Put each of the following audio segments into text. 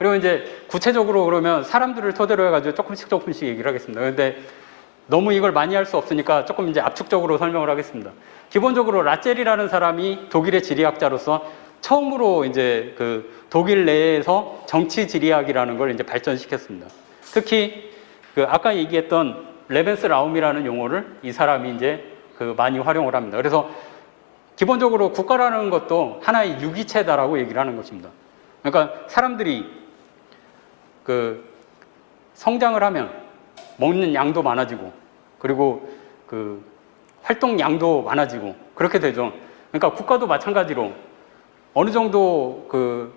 그리고 이제 구체적으로 그러면 사람들을 토대로 해가지고 조금씩 얘기를 하겠습니다. 그런데 너무 이걸 많이 할 수 없으니까 조금 이제 압축적으로 설명을 하겠습니다. 기본적으로 라젤이라는 사람이 독일의 지리학자로서 처음으로 이제 그 독일 내에서 정치 지리학이라는 걸 이제 발전시켰습니다. 특히 그 아까 얘기했던 레벤스라움이라는 용어를 이 사람이 이제 그 많이 활용을 합니다. 그래서 기본적으로 국가라는 것도 하나의 유기체다라고 얘기를 하는 것입니다. 그러니까 사람들이 그 성장을 하면 먹는 양도 많아지고 그리고 그 활동 양도 많아지고 그렇게 되죠. 그러니까 국가도 마찬가지로 어느 정도 그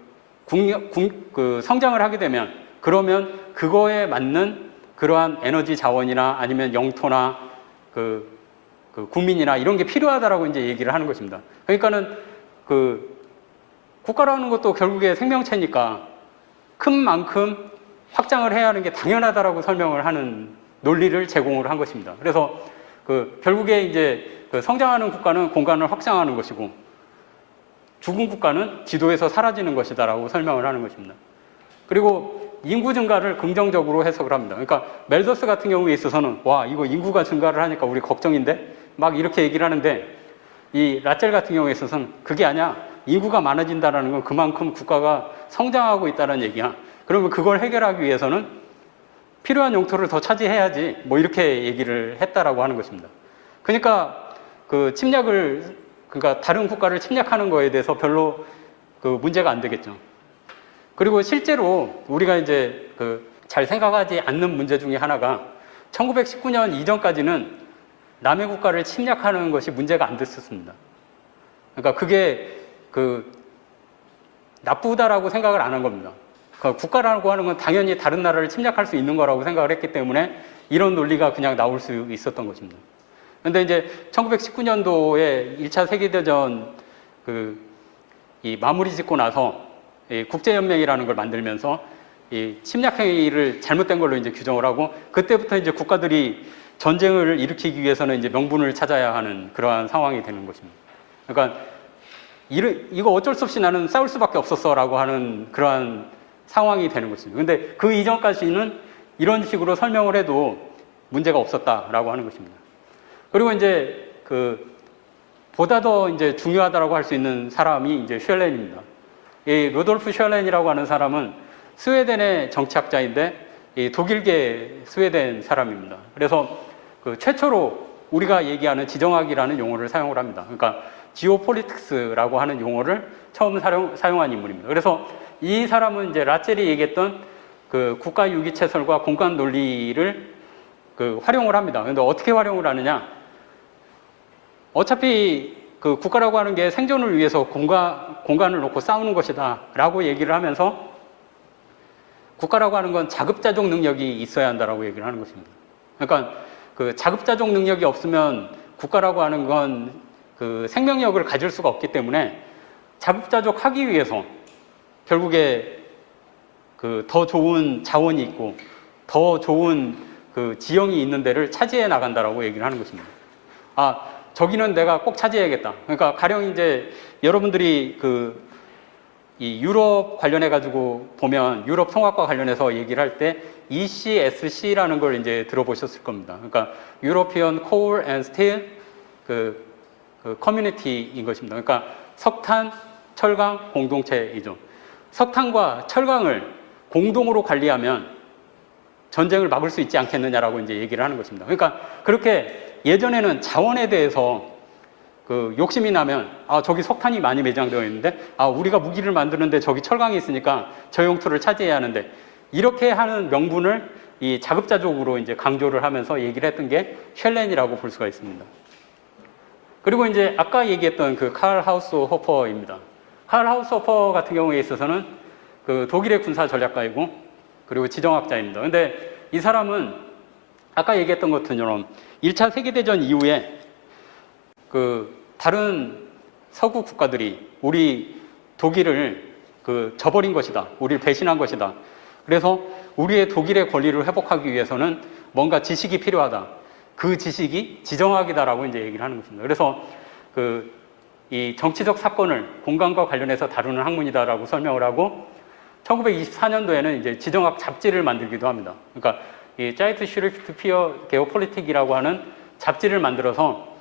성장을 하게 되면 그러면 그거에 맞는 그러한 에너지 자원이나 아니면 영토나 그 국민이나 이런 게 필요하다라고 이제 얘기를 하는 것입니다. 그러니까는 그 국가라는 것도 결국에 생명체니까 큰 만큼 확장을 해야 하는 게 당연하다라고 설명을 하는 논리를 제공을 한 것입니다. 그래서 그 결국에 이제 그 성장하는 국가는 공간을 확장하는 것이고 죽은 국가는 지도에서 사라지는 것이다라고 설명을 하는 것입니다. 그리고 인구 증가를 긍정적으로 해석을 합니다. 그러니까 멜더스 같은 경우에 있어서는 와 이거 인구가 증가를 하니까 우리 걱정인데 막 이렇게 얘기를 하는데 이 라첼 같은 경우에 있어서는 그게 아니야. 인구가 많아진다는 건 그만큼 국가가 성장하고 있다는 얘기야. 그러면 그걸 해결하기 위해서는 필요한 용토를 더 차지해야지 뭐 이렇게 얘기를 했다라고 하는 것입니다. 그러니까 그 그러니까 다른 국가를 침략하는 거에 대해서 별로 그 문제가 안 되겠죠. 그리고 실제로 우리가 이제 그 잘 생각하지 않는 문제 중에 하나가 1919년 이전까지는 남의 국가를 침략하는 것이 문제가 안 됐었습니다. 그러니까 그게 그 나쁘다라고 생각을 안 한 겁니다. 그러니까 국가라고 하는 건 당연히 다른 나라를 침략할 수 있는 거라고 생각을 했기 때문에 이런 논리가 그냥 나올 수 있었던 것입니다. 그런데 이제 1919년도에 1차 세계대전 이 마무리 짓고 나서 이 국제연맹이라는 걸 만들면서 이 침략행위를 잘못된 걸로 이제 규정을 하고 그때부터 이제 국가들이 전쟁을 일으키기 위해서는 이제 명분을 찾아야 하는 그러한 상황이 되는 것입니다. 그러니까 이거 어쩔 수 없이 나는 싸울 수밖에 없었어라고 하는 그러한 상황이 되는 것입니다. 근데 그 이전까지는 이런 식으로 설명을 해도 문제가 없었다라고 하는 것입니다. 그리고 이제 보다 더 이제 중요하다라고 할 수 있는 사람이 이제 셜렌입니다. 이 루돌프 셜렌이라고 하는 사람은 스웨덴의 정치학자인데 이 독일계 스웨덴 사람입니다. 그래서 최초로 우리가 얘기하는 지정학이라는 용어를 사용을 합니다. 그러니까 지오폴리틱스라고 하는 용어를 처음 사용한 인물입니다. 그래서 이 사람은 이제 라첼이 얘기했던 그 국가 유기체설과 공간 논리를 활용을 합니다. 그런데 어떻게 활용을 하느냐? 어차피 그 국가라고 하는 게 생존을 위해서 공간을 놓고 싸우는 것이다 라고 얘기를 하면서 국가라고 하는 건 자급자족 능력이 있어야 한다라고 얘기를 하는 것입니다. 그러니까 그 자급자족 능력이 없으면 국가라고 하는 건 그 생명력을 가질 수가 없기 때문에 자급자족 하기 위해서 결국에 그 더 좋은 자원이 있고 더 좋은 그 지형이 있는 데를 차지해 나간다라고 얘기를 하는 것입니다. 아, 저기는 내가 꼭 차지해야겠다. 그러니까 가령 이제 여러분들이 이 유럽 관련해 가지고 보면 유럽 통합과 관련해서 얘기를 할 때 ECSC라는 걸 이제 들어보셨을 겁니다. 그러니까 European Coal and Steel 커뮤니티인 것입니다. 그러니까 석탄, 철강 공동체이죠. 석탄과 철강을 공동으로 관리하면 전쟁을 막을 수 있지 않겠느냐라고 이제 얘기를 하는 것입니다. 그러니까 그렇게 예전에는 자원에 대해서 욕심이 나면 저기 석탄이 많이 매장되어 있는데 우리가 무기를 만드는데 저기 철강이 있으니까 저 용토를 차지해야 하는데 이렇게 하는 명분을 이 자급자족으로 이제 강조를 하면서 얘기를 했던 게 셜렌이라고 볼 수가 있습니다. 그리고 이제 아까 얘기했던 칼 하우스 호퍼입니다. 칼 하우스 호퍼 같은 경우에 있어서는 독일의 군사 전략가이고 그리고 지정학자입니다. 근데 이 사람은 아까 얘기했던 것처럼 1차 세계대전 이후에 다른 서구 국가들이 우리 독일을 저버린 것이다. 우리를 배신한 것이다. 그래서 우리의 독일의 권리를 회복하기 위해서는 뭔가 지식이 필요하다. 그 지식이 지정학이다라고 이제 얘기를 하는 것입니다. 그래서 이 정치적 사건을 공간과 관련해서 다루는 학문이다라고 설명을 하고 1924년도에는 이제 지정학 잡지를 만들기도 합니다. 그러니까 이 자이트 슈리프트 피어 게오폴리틱이라고 하는 잡지를 만들어서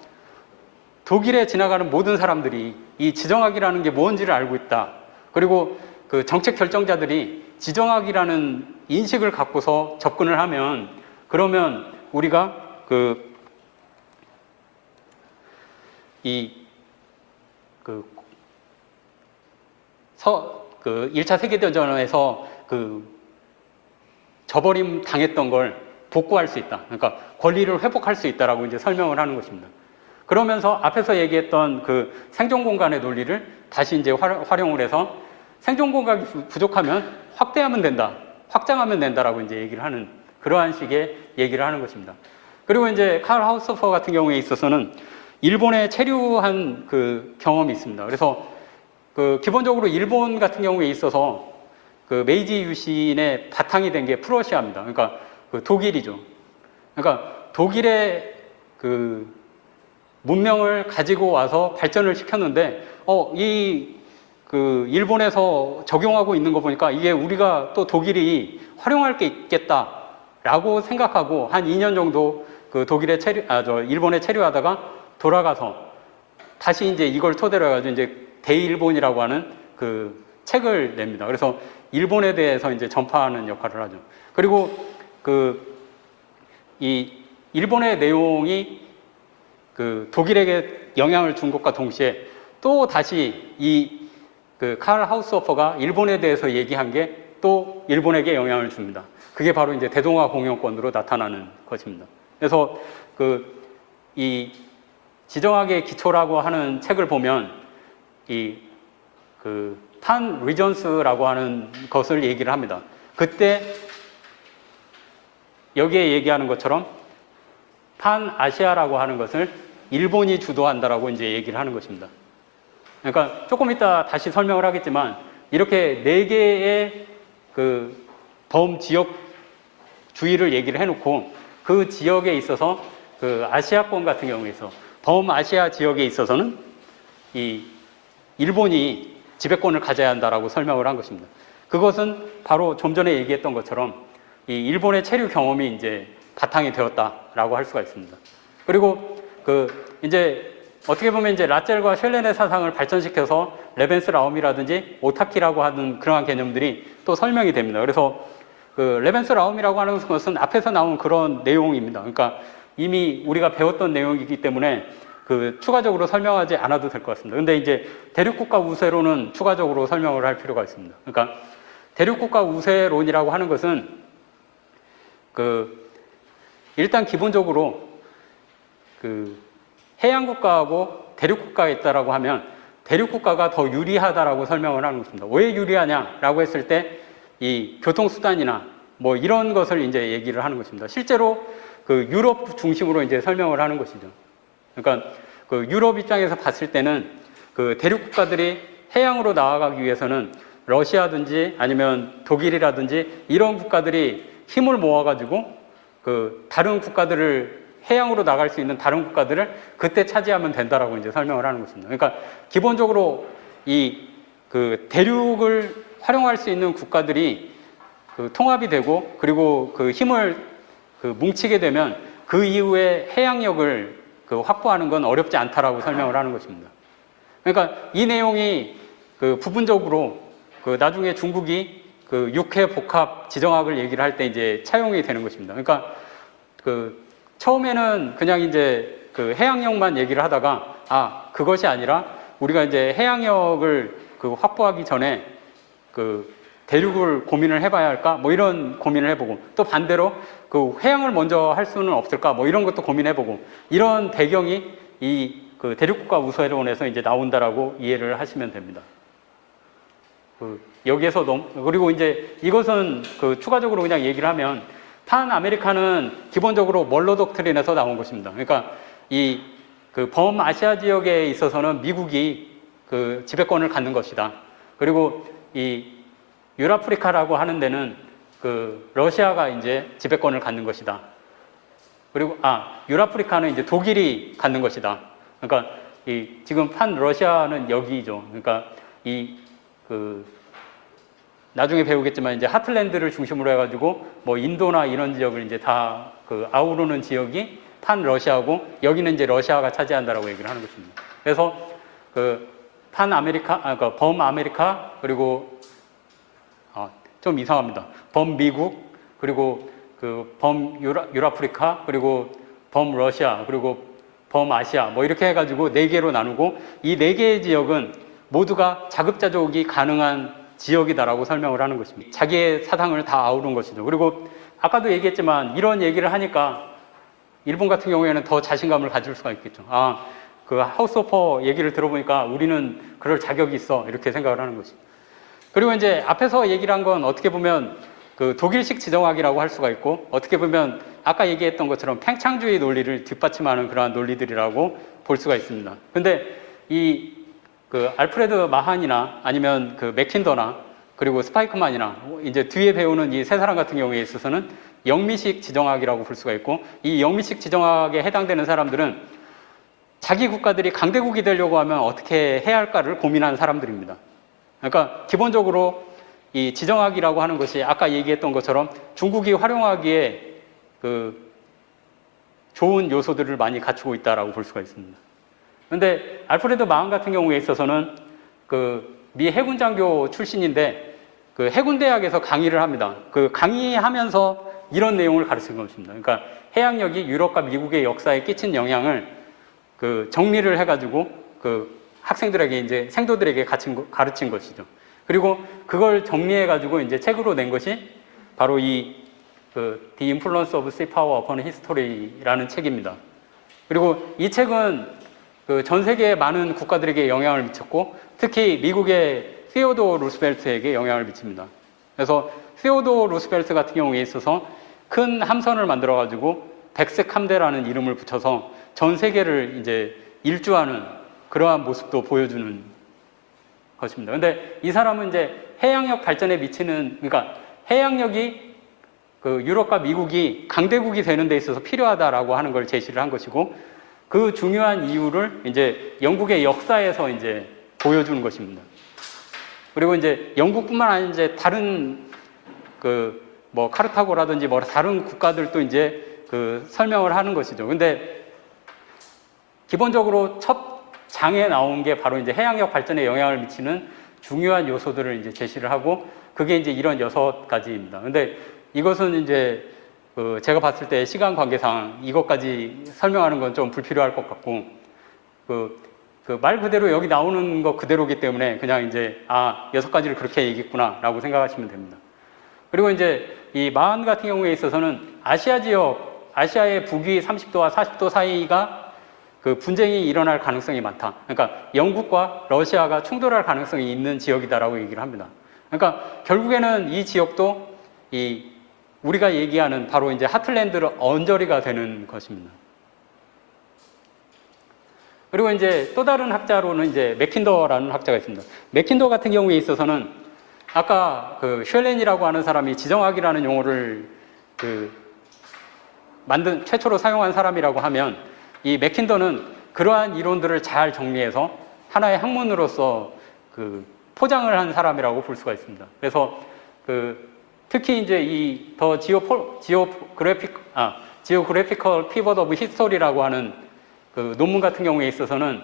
독일에 지나가는 모든 사람들이 이 지정학이라는 게 뭔지를 알고 있다. 그리고 그 정책 결정자들이 지정학이라는 인식을 갖고서 접근을 하면 그러면 우리가 그 1차 세계대전에서 저버림 당했던 걸 복구할 수 있다. 그러니까 권리를 회복할 수 있다라고 이제 설명을 하는 것입니다. 그러면서 앞에서 얘기했던 그 생존 공간의 논리를 다시 이제 활용을 해서 생존 공간이 부족하면 확대하면 된다, 확장하면 된다라고 이제 얘기를 하는 그러한 식의 얘기를 하는 것입니다. 그리고 이제 칼 하우스호퍼 같은 경우에 있어서는 일본에 체류한 그 경험이 있습니다. 그래서 그 기본적으로 일본 같은 경우에 있어서 그 메이지 유신의 바탕이 된 게 프러시아입니다. 그러니까 그 독일이죠. 그러니까 독일의 그 문명을 가지고 와서 발전을 시켰는데, 그 일본에서 적용하고 있는 거 보니까 이게 우리가 또 독일이 활용할 게 있겠다라고 생각하고 한 2년 정도 그 일본에 체류하다가 돌아가서 다시 이제 이걸 토대로 해가지고 이제 대일본이라고 하는 그 책을 냅니다. 그래서 일본에 대해서 이제 전파하는 역할을 하죠. 그리고 이 일본의 내용이 그 독일에게 영향을 준 것과 동시에 또 다시 그 칼 하우스호퍼가 일본에 대해서 얘기한 게 또 일본에게 영향을 줍니다. 그게 바로 이제 대동아 공영권으로 나타나는 것입니다. 그래서 이 지정학의 기초라고 하는 책을 보면 판 리전스라고 하는 것을 얘기를 합니다. 그때 여기에 얘기하는 것처럼 판 아시아라고 하는 것을 일본이 주도한다라고 이제 얘기를 하는 것입니다. 그러니까 조금 이따 다시 설명을 하겠지만 이렇게 4개의 그 범지역주의를 얘기를 해놓고 그 지역에 있어서 그 아시아권 같은 경우에서 범아시아 지역에 있어서는 이 일본이 지배권을 가져야 한다라고 설명을 한 것입니다. 그것은 바로 좀 전에 얘기했던 것처럼 이 일본의 체류 경험이 이제 바탕이 되었다라고 할 수가 있습니다. 그리고 이제 어떻게 보면 이제 라첼과 셸렌의 사상을 발전시켜서 레벤스라움이라든지 오타키라고 하는 그러한 개념들이 또 설명이 됩니다. 그래서 레벤스라움이라고 하는 것은 앞에서 나온 그런 내용입니다. 그러니까 이미 우리가 배웠던 내용이기 때문에 추가적으로 설명하지 않아도 될 것 같습니다. 근데 이제 대륙국가 우세론은 추가적으로 설명을 할 필요가 있습니다. 그러니까 대륙국가 우세론이라고 하는 것은 일단 기본적으로 해양국가하고 대륙국가가 있다라고 하면 대륙국가가 더 유리하다라고 설명을 하는 것입니다. 왜 유리하냐라고 했을 때 이 교통수단이나 뭐 이런 것을 이제 얘기를 하는 것입니다. 실제로 유럽 중심으로 이제 설명을 하는 것이죠. 그러니까 유럽 입장에서 봤을 때는 대륙국가들이 해양으로 나아가기 위해서는 러시아든지 아니면 독일이라든지 이런 국가들이 힘을 모아가지고 다른 국가들을 해양으로 나갈 수 있는 다른 국가들을 그때 차지하면 된다라고 이제 설명을 하는 것입니다. 그러니까 기본적으로 대륙을 활용할 수 있는 국가들이 통합이 되고 그리고 힘을 뭉치게 되면 그 이후에 해양력을 확보하는 건 어렵지 않다라고 설명을 하는 것입니다. 그러니까 이 내용이 부분적으로 나중에 중국이 육해 복합 지정학을 얘기를 할 때 이제 차용이 되는 것입니다. 그러니까 처음에는 그냥 이제 해양력만 얘기를 하다가 그것이 아니라 우리가 이제 해양력을 확보하기 전에 대륙을 고민을 해봐야 할까? 뭐 이런 고민을 해보고 또 반대로 해양을 먼저 할 수는 없을까? 뭐 이런 것도 고민해보고 이런 배경이 이 대륙국가 우세론에서 이제 나온다라고 이해를 하시면 됩니다. 여기에서 그리고 이제 이것은 추가적으로 그냥 얘기를 하면 판 아메리카는 기본적으로 멀로 독트린에서 나온 것입니다. 그러니까 범아시아 지역에 있어서는 미국이 지배권을 갖는 것이다. 그리고 이 유라프리카라고 하는 데는 러시아가 이제 지배권을 갖는 것이다. 그리고 유라프리카는 이제 독일이 갖는 것이다. 그러니까 지금 판 러시아는 여기죠. 그러니까 나중에 배우겠지만 이제 하틀랜드를 중심으로 해가지고 뭐 인도나 이런 지역을 이제 다 그 아우르는 지역이 판 러시아고 여기는 이제 러시아가 차지한다라고 얘기를 하는 것입니다. 그래서 그 판 아메리카, 그 범 아메리카 그리고 좀 이상합니다. 범 미국 그리고 그 범 유라프리카 그리고 범 러시아 그리고 범 아시아 뭐 이렇게 해가지고 4개로 나누고 이 4개의 지역은 모두가 자급자족이 가능한 지역이다라고 설명을 하는 것입니다. 자기의 사상을 다 아우른 것이죠. 그리고 아까도 얘기했지만 이런 얘기를 하니까 일본 같은 경우에는 더 자신감을 가질 수가 있겠죠. 그 하우스 오퍼 얘기를 들어보니까 우리는 그럴 자격이 있어 이렇게 생각을 하는 것이. 그리고 이제 앞에서 얘기를 한 건 어떻게 보면 그 독일식 지정학이라고 할 수가 있고 어떻게 보면 아까 얘기했던 것처럼 팽창주의 논리를 뒷받침하는 그러한 논리들이라고 볼 수가 있습니다. 근데 이 그 알프레드 마한이나 아니면 그 맥킨더나 그리고 스파이크만이나 이제 뒤에 배우는 이 세 사람 같은 경우에 있어서는 영미식 지정학이라고 볼 수가 있고 이 영미식 지정학에 해당되는 사람들은 자기 국가들이 강대국이 되려고 하면 어떻게 해야 할까를 고민하는 사람들입니다. 그러니까 기본적으로 이 지정학이라고 하는 것이 아까 얘기했던 것처럼 중국이 활용하기에 그 좋은 요소들을 많이 갖추고 있다라고 볼 수가 있습니다. 그런데 알프레드 마한 같은 경우에 있어서는 그 미 해군 장교 출신인데 그 해군 대학에서 강의를 합니다. 그 강의하면서 이런 내용을 가르친 것입니다. 그러니까 해양력이 유럽과 미국의 역사에 끼친 영향을 그 정리를 해가지고 그 학생들에게 이제 생도들에게 가르친 것이죠. 그리고 그걸 정리해가지고 이제 책으로 낸 것이 바로 이 그 The Influence of Sea Power Upon History라는 책입니다. 그리고 이 책은 그 전 세계의 많은 국가들에게 영향을 미쳤고 특히 미국의 시어도어 루스벨트에게 영향을 미칩니다. 그래서 시어도어 루스벨트 같은 경우에 있어서 큰 함선을 만들어가지고 백색 함대라는 이름을 붙여서 전 세계를 이제 일주하는 그러한 모습도 보여주는 것입니다. 근데 이 사람은 이제 해양력 발전에 미치는, 그러니까 해양력이 그 유럽과 미국이 강대국이 되는 데 있어서 필요하다라고 하는 걸 제시를 한 것이고 그 중요한 이유를 이제 영국의 역사에서 이제 보여주는 것입니다. 그리고 이제 영국뿐만 아니라 이제 다른 그 뭐 카르타고라든지 뭐 다른 국가들도 이제 그 설명을 하는 것이죠. 근데 기본적으로 첫 장에 나온 게 바로 이제 해양력 발전에 영향을 미치는 중요한 요소들을 이제 제시를 하고 그게 이제 이런 6가지입니다. 근데 이것은 이제 그 제가 봤을 때 시간 관계상 이것까지 설명하는 건 좀 불필요할 것 같고 그 말 그대로 여기 나오는 거 그대로기 때문에 그냥 이제 6가지를 그렇게 얘기했구나 라고 생각하시면 됩니다. 그리고 이제 이 마한 같은 경우에 있어서는 아시아 지역, 아시아의 북위 30도와 40도 사이가 그 분쟁이 일어날 가능성이 많다. 그러니까 영국과 러시아가 충돌할 가능성이 있는 지역이다라고 얘기를 합니다. 그러니까 결국에는 이 지역도 이 우리가 얘기하는 바로 이제 하틀랜드 언저리가 되는 것입니다. 그리고 이제 또 다른 학자로는 이제 맥킨더라는 학자가 있습니다. 맥킨더 같은 경우에 있어서는 아까 그 쉘렌이라고 하는 사람이 지정학이라는 용어를 그 최초로 사용한 사람이라고 하면 이 맥킨더는 그러한 이론들을 잘 정리해서 하나의 학문으로서 그 포장을 한 사람이라고 볼 수가 있습니다. 그래서 그 특히 이제 이 더 지오그래피컬 피벗 오브 히스토리라고 하는 그 논문 같은 경우에 있어서는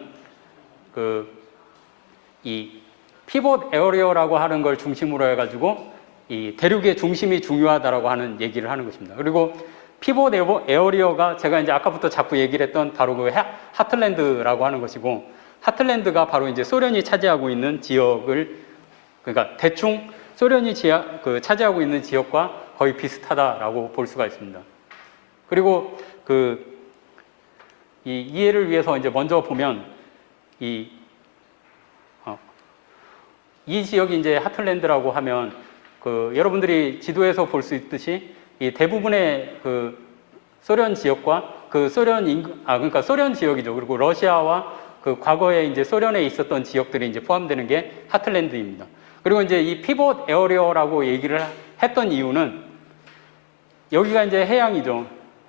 그 이 피벗 에어리어라고 하는 걸 중심으로 해가지고 이 대륙의 중심이 중요하다라고 하는 얘기를 하는 것입니다. 그리고 피벗 에어리어가 제가 이제 아까부터 자꾸 얘기를 했던 바로 그 하틀랜드라고 하는 것이고 하틀랜드가 바로 이제 소련이 차지하고 있는 지역을 그러니까 대충 소련이 차지하고 있는 지역과 거의 비슷하다라고 볼 수가 있습니다. 그리고 이 이해를 위해서 이제 먼저 보면 이 지역이 이제 하틀랜드라고 하면 그 여러분들이 지도에서 볼 수 있듯이 이 대부분의 그 소련 지역과 그 그러니까 소련 지역이죠. 그리고 러시아와 그 과거에 이제 소련에 있었던 지역들이 이제 포함되는 게 하틀랜드입니다. 그리고 이제 이 피벗 에어리어라고 얘기를 했던 이유는 여기가 이제 해양이죠.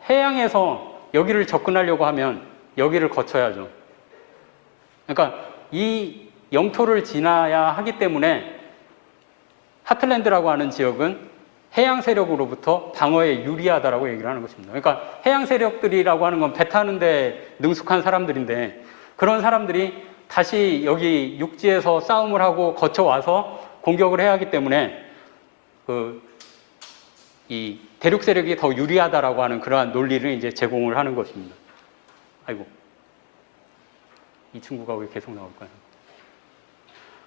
해양에서 여기를 접근하려고 하면 여기를 거쳐야죠. 그러니까 이 영토를 지나야 하기 때문에 하틀랜드라고 하는 지역은 해양 세력으로부터 방어에 유리하다라고 얘기를 하는 것입니다. 그러니까 해양 세력들이라고 하는 건 배 타는데 능숙한 사람들인데 그런 사람들이 다시 여기 육지에서 싸움을 하고 거쳐와서 공격을 해야 하기 때문에 이 대륙 세력이 더 유리하다라고 하는 그러한 논리를 이제 제공을 하는 것입니다. 아이고, 이 친구가 왜 계속 나올까요?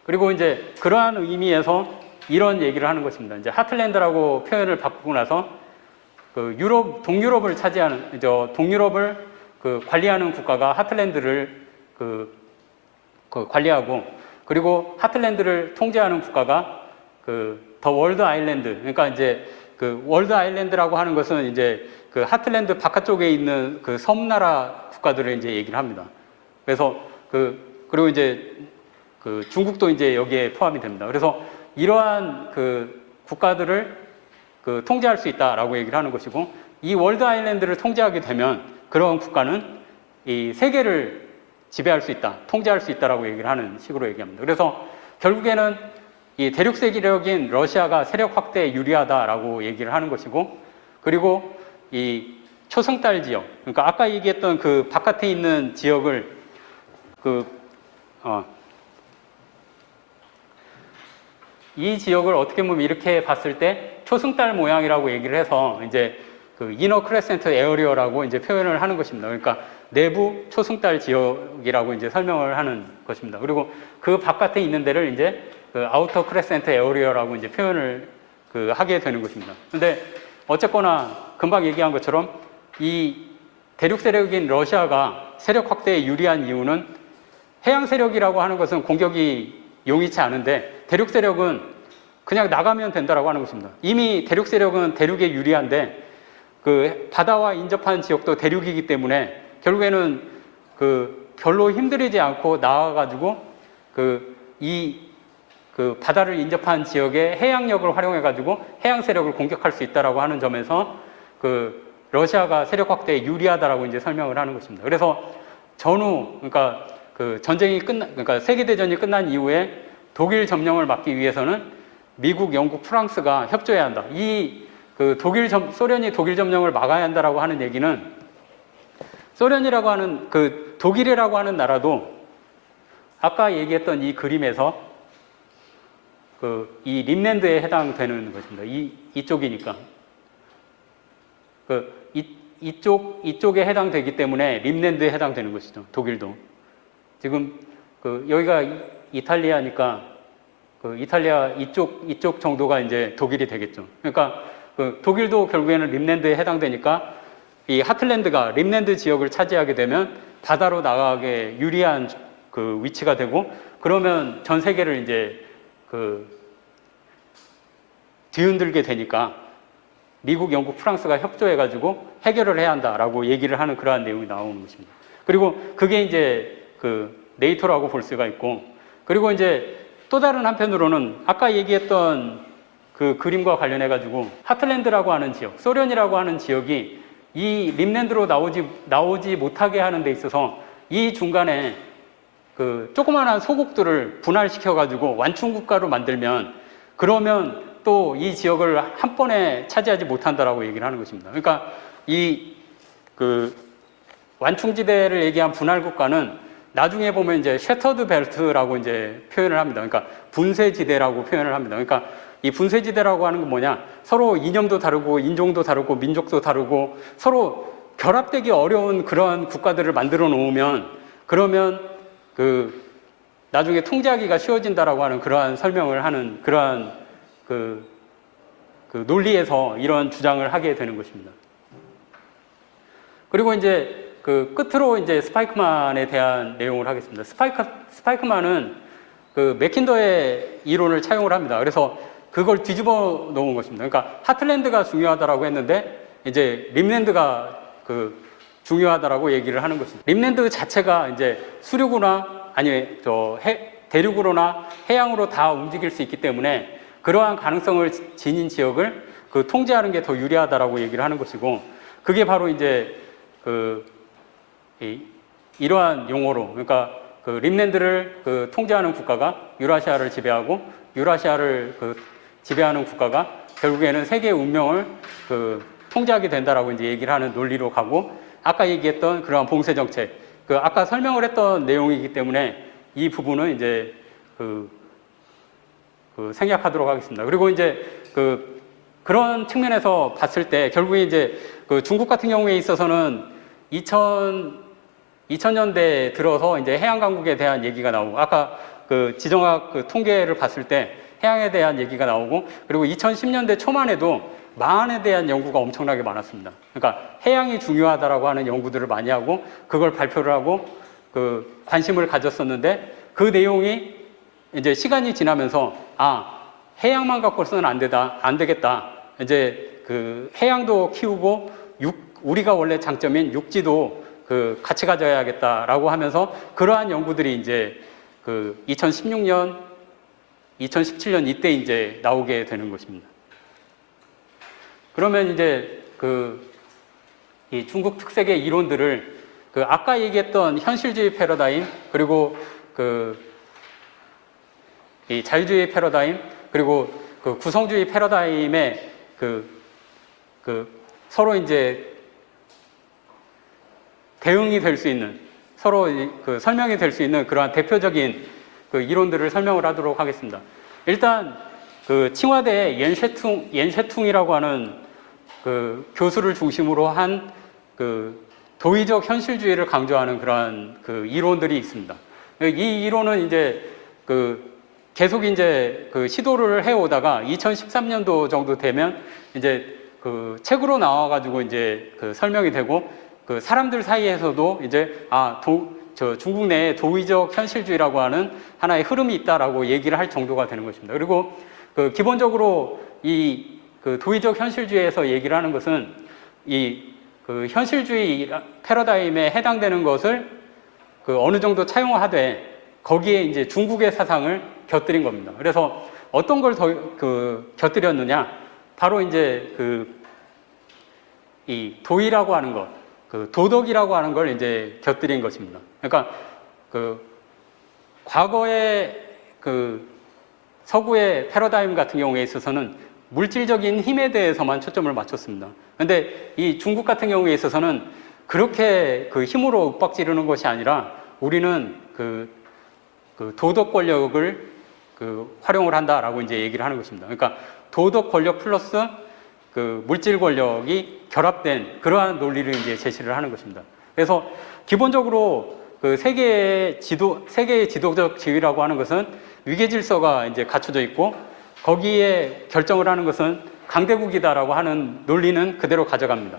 그리고 이제 그러한 의미에서 이런 얘기를 하는 것입니다. 이제 하틀랜드라고 표현을 바꾸고 나서 그 동유럽을 차지하는, 동유럽을 관리하는 국가가 하틀랜드를 관리하고, 그리고 하틀랜드를 통제하는 국가가 더 월드 아일랜드, 그러니까 이제 월드 아일랜드라고 하는 것은 이제 하틀랜드 바깥쪽에 있는 섬나라 국가들을 이제 얘기를 합니다. 그래서 그리고 이제 중국도 이제 여기에 포함이 됩니다. 그래서 이러한 국가들을 통제할 수 있다라고 얘기를 하는 것이고, 이 월드 아일랜드를 통제하게 되면 그런 국가는 이 세계를 지배할 수 있다, 통제할 수 있다라고 얘기를 하는 식으로 얘기합니다. 그래서 결국에는 이 대륙 세력인 러시아가 세력 확대에 유리하다라고 얘기를 하는 것이고, 그리고 이 초승달 지역, 그러니까 아까 얘기했던 그 바깥에 있는 지역을 이 지역을 어떻게 보면 이렇게 봤을 때 초승달 모양이라고 얘기를 해서 이제 이너 크레센트 에어리어라고 이제 표현을 하는 것입니다. 그러니까 내부 초승달 지역이라고 이제 설명을 하는 것입니다. 그리고 그 바깥에 있는 데를 이제 아우터 크레센트 에어리어라고 이제 표현을 하게 되는 것입니다. 근데 어쨌거나 금방 얘기한 것처럼 이 대륙 세력인 러시아가 세력 확대에 유리한 이유는 해양 세력이라고 하는 것은 공격이 용이치 않은데 대륙 세력은 그냥 나가면 된다라고 하는 것입니다. 이미 대륙 세력은 대륙에 유리한데 바다와 인접한 지역도 대륙이기 때문에 결국에는 별로 힘들이지 않고 나와가지고 바다를 인접한 지역의 해양력을 활용해가지고 해양 세력을 공격할 수 있다라고 하는 점에서 러시아가 세력 확대에 유리하다라고 이제 설명을 하는 것입니다. 그래서 전후, 그러니까 그러니까 세계대전이 끝난 이후에 독일 점령을 막기 위해서는 미국, 영국, 프랑스가 협조해야 한다. 소련이 독일 점령을 막아야 한다라고 하는 얘기는 소련이라고 하는 독일이라고 하는 나라도 아까 얘기했던 이 그림에서 이 림랜드에 해당되는 것입니다. 이쪽이니까. 이쪽에 해당되기 때문에 림랜드에 해당되는 것이죠. 독일도. 지금 여기가 이탈리아니까 이탈리아 이쪽 정도가 이제 독일이 되겠죠. 그러니까 독일도 결국에는 림랜드에 해당되니까 이 하틀랜드가 림랜드 지역을 차지하게 되면 바다로 나가게 유리한 위치가 되고, 그러면 전 세계를 이제 뒤흔들게 되니까 미국, 영국, 프랑스가 협조해가지고 해결을 해야 한다라고 얘기를 하는 그러한 내용이 나오는 것입니다. 그리고 그게 이제 네이토라고 볼 수가 있고, 그리고 이제 또 다른 한편으로는 아까 얘기했던 그림과 관련해가지고 하틀랜드라고 하는 지역, 소련이라고 하는 지역이 이 림랜드로 나오지 못하게 하는 데 있어서 이 중간에 조그마한 소국들을 분할시켜가지고 완충국가로 만들면, 그러면 또 이 지역을 한 번에 차지하지 못한다라고 얘기를 하는 것입니다. 그러니까 이 완충지대를 얘기한 분할국가는 나중에 보면 이제 셔터드 벨트라고 이제 표현을 합니다. 그러니까 분쇄지대라고 표현을 합니다. 그러니까 이 분쇄지대라고 하는 건 뭐냐? 서로 이념도 다르고 인종도 다르고 민족도 다르고 서로 결합되기 어려운 그런 국가들을 만들어 놓으면, 그러면 나중에 통제하기가 쉬워진다라고 하는 그러한 설명을 하는 그러한 논리에서 이런 주장을 하게 되는 것입니다. 그리고 이제 끝으로 이제 스파이크만에 대한 내용을 하겠습니다. 스파이크만은 맥킨더의 이론을 차용을 합니다. 그래서 그걸 뒤집어 놓은 것입니다. 그러니까 하틀랜드가 중요하다라고 했는데 이제 림랜드가 중요하다라고 얘기를 하는 것입니다. 림랜드 자체가 이제 수륙으로나 대륙으로나 해양으로 다 움직일 수 있기 때문에 그러한 가능성을 지닌 지역을 통제하는 게 더 유리하다라고 얘기를 하는 것이고, 그게 바로 이제 이러한 용어로, 그러니까 림랜드를 통제하는 국가가 유라시아를 지배하고 유라시아를 지배하는 국가가 결국에는 세계의 운명을 통제하게 된다라고 이제 얘기를 하는 논리로 가고, 아까 얘기했던 그러한 봉쇄 정책, 아까 설명을 했던 내용이기 때문에 이 부분은 이제 생략하도록 하겠습니다. 그리고 이제 그런 측면에서 봤을 때 결국에 이제 중국 같은 경우에 있어서는 2000년대 들어서 이제 해양 강국에 대한 얘기가 나오고, 아까 지정학 통계를 봤을 때 해양에 대한 얘기가 나오고, 그리고 2010년대 초만 해도 마안에 대한 연구가 엄청나게 많았습니다. 그러니까 해양이 중요하다라고 하는 연구들을 많이 하고 그걸 발표를 하고 관심을 가졌었는데, 그 내용이 이제 시간이 지나면서 해양만 갖고서는 안 되겠다. 이제 해양도 키우고 우리가 원래 장점인 육지도 같이 가져야겠다라고 하면서 그러한 연구들이 이제 2016년, 2017년 이때 이제 나오게 되는 것입니다. 그러면 이제 이 중국 특색의 이론들을 아까 얘기했던 현실주의 패러다임, 그리고 이 자유주의 패러다임, 그리고 구성주의 패러다임의 서로 이제 대응이 될 수 있는, 서로 설명이 될 수 있는 그러한 대표적인 이론들을 설명을 하도록 하겠습니다. 일단 칭화대의 옌쉐퉁이라고 하는 교수를 중심으로 한 도의적 현실주의를 강조하는 그러한 이론들이 있습니다. 이 이론은 이제 계속 이제 시도를 해오다가 2013년도 정도 되면 이제 책으로 나와가지고 이제 설명이 되고, 사람들 사이에서도 이제 중국 내에 도의적 현실주의라고 하는 하나의 흐름이 있다라고 얘기를 할 정도가 되는 것입니다. 그리고 기본적으로 이 도의적 현실주의에서 얘기를 하는 것은 이 현실주의 패러다임에 해당되는 것을 어느 정도 차용하되 거기에 이제 중국의 사상을 곁들인 겁니다. 그래서 어떤 걸 더 곁들였느냐, 바로 이제 이 도의라고 하는 것, 도덕이라고 하는 걸 이제 곁들인 것입니다. 그러니까 과거의 서구의 패러다임 같은 경우에 있어서는 물질적인 힘에 대해서만 초점을 맞췄습니다. 근데 이 중국 같은 경우에 있어서는 그렇게 힘으로 윽박지르는 것이 아니라 우리는 도덕 권력을 활용을 한다라고 이제 얘기를 하는 것입니다. 그러니까 도덕 권력 플러스 물질 권력이 결합된 그러한 논리를 이제 제시를 하는 것입니다. 그래서 기본적으로 세계의 지도적 지위라고 하는 것은 위계 질서가 이제 갖춰져 있고, 거기에 결정을 하는 것은 강대국이다라고 하는 논리는 그대로 가져갑니다.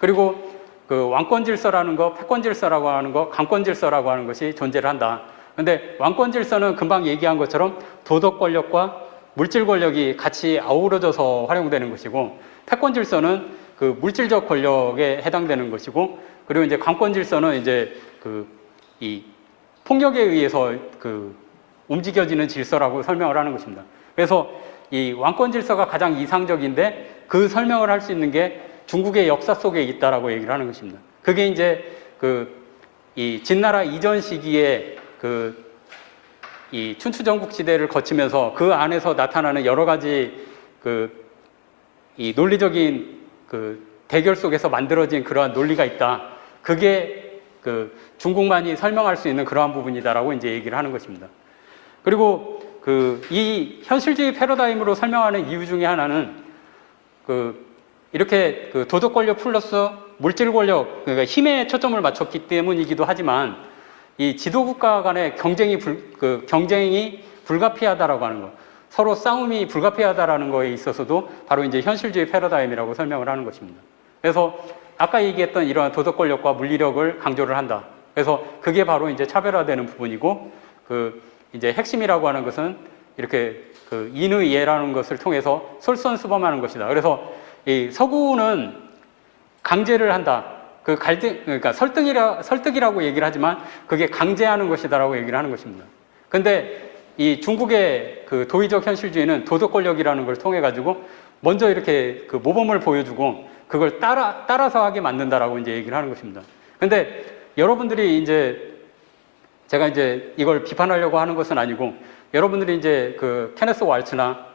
그리고 왕권 질서라는 거, 패권 질서라고 하는 거, 강권 질서라고 하는 것이 존재를 한다. 근데 왕권 질서는 금방 얘기한 것처럼 도덕 권력과 물질 권력이 같이 아우러져서 활용되는 것이고, 패권 질서는 물질적 권력에 해당되는 것이고, 그리고 이제 강권 질서는 이제 이 폭력에 의해서 움직여지는 질서라고 설명을 하는 것입니다. 그래서 이 왕권 질서가 가장 이상적인데 그 설명을 할 수 있는 게 중국의 역사 속에 있다라고 얘기를 하는 것입니다. 그게 이제 이 진나라 이전 시기에 이 춘추 전국 시대를 거치면서 그 안에서 나타나는 여러 가지 이 논리적인 대결 속에서 만들어진 그러한 논리가 있다. 그게 중국만이 설명할 수 있는 그러한 부분이다라고 이제 얘기를 하는 것입니다. 그리고 이 현실주의 패러다임으로 설명하는 이유 중에 하나는 이렇게 도덕 권력 플러스 물질 권력, 그러니까 힘에 초점을 맞췄기 때문이기도 하지만, 이 지도국가 간의 경쟁이 불가피하다라고 하는 것, 서로 싸움이 불가피하다라는 거에 있어서도 바로 이제 현실주의 패러다임이라고 설명을 하는 것입니다. 그래서 아까 얘기했던 이러한 도덕 권력과 물리력을 강조를 한다. 그래서 그게 바로 이제 차별화되는 부분이고, 이제 핵심이라고 하는 것은 이렇게 인의예라는 것을 통해서 솔선수범하는 것이다. 그래서 이 서구는 강제를 한다. 그러니까 설득이라고 얘기를 하지만 그게 강제하는 것이다라고 얘기를 하는 것입니다. 근데 이 중국의 도의적 현실주의는 도덕 권력이라는 걸 통해 가지고 먼저 이렇게 모범을 보여주고 그걸 따라서 하게 만든다라고 이제 얘기를 하는 것입니다. 근데 여러분들이 이제 제가 이제 이걸 비판하려고 하는 것은 아니고, 여러분들이 이제 케네스 왈츠나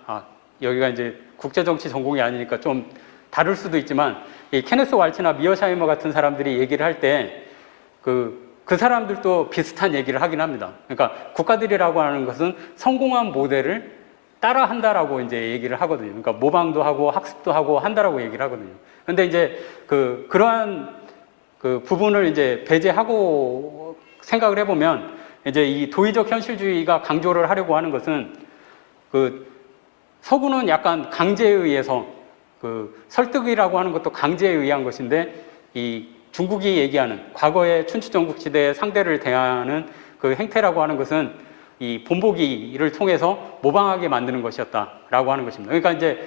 여기가 이제 국제정치 전공이 아니니까 좀 다를 수도 있지만 이 케네스 왈츠나 미어샤이머 같은 사람들이 얘기를 할 때 그 사람들도 비슷한 얘기를 하긴 합니다. 그러니까 국가들이라고 하는 것은 성공한 모델을 따라한다라고 이제 얘기를 하거든요. 그러니까 모방도 하고 학습도 하고 한다라고 얘기를 하거든요. 근데 이제 그러한 그 부분을 이제 배제하고 생각을 해보면 이제 이 도의적 현실주의가 강조를 하려고 하는 것은 서구는 약간 강제에 의해서 설득이라고 하는 것도 강제에 의한 것인데 이 중국이 얘기하는 과거의 춘추전국 시대의 상대를 대하는 그 행태라고 하는 것은 이 본보기를 통해서 모방하게 만드는 것이었다라고 하는 것입니다. 그러니까 이제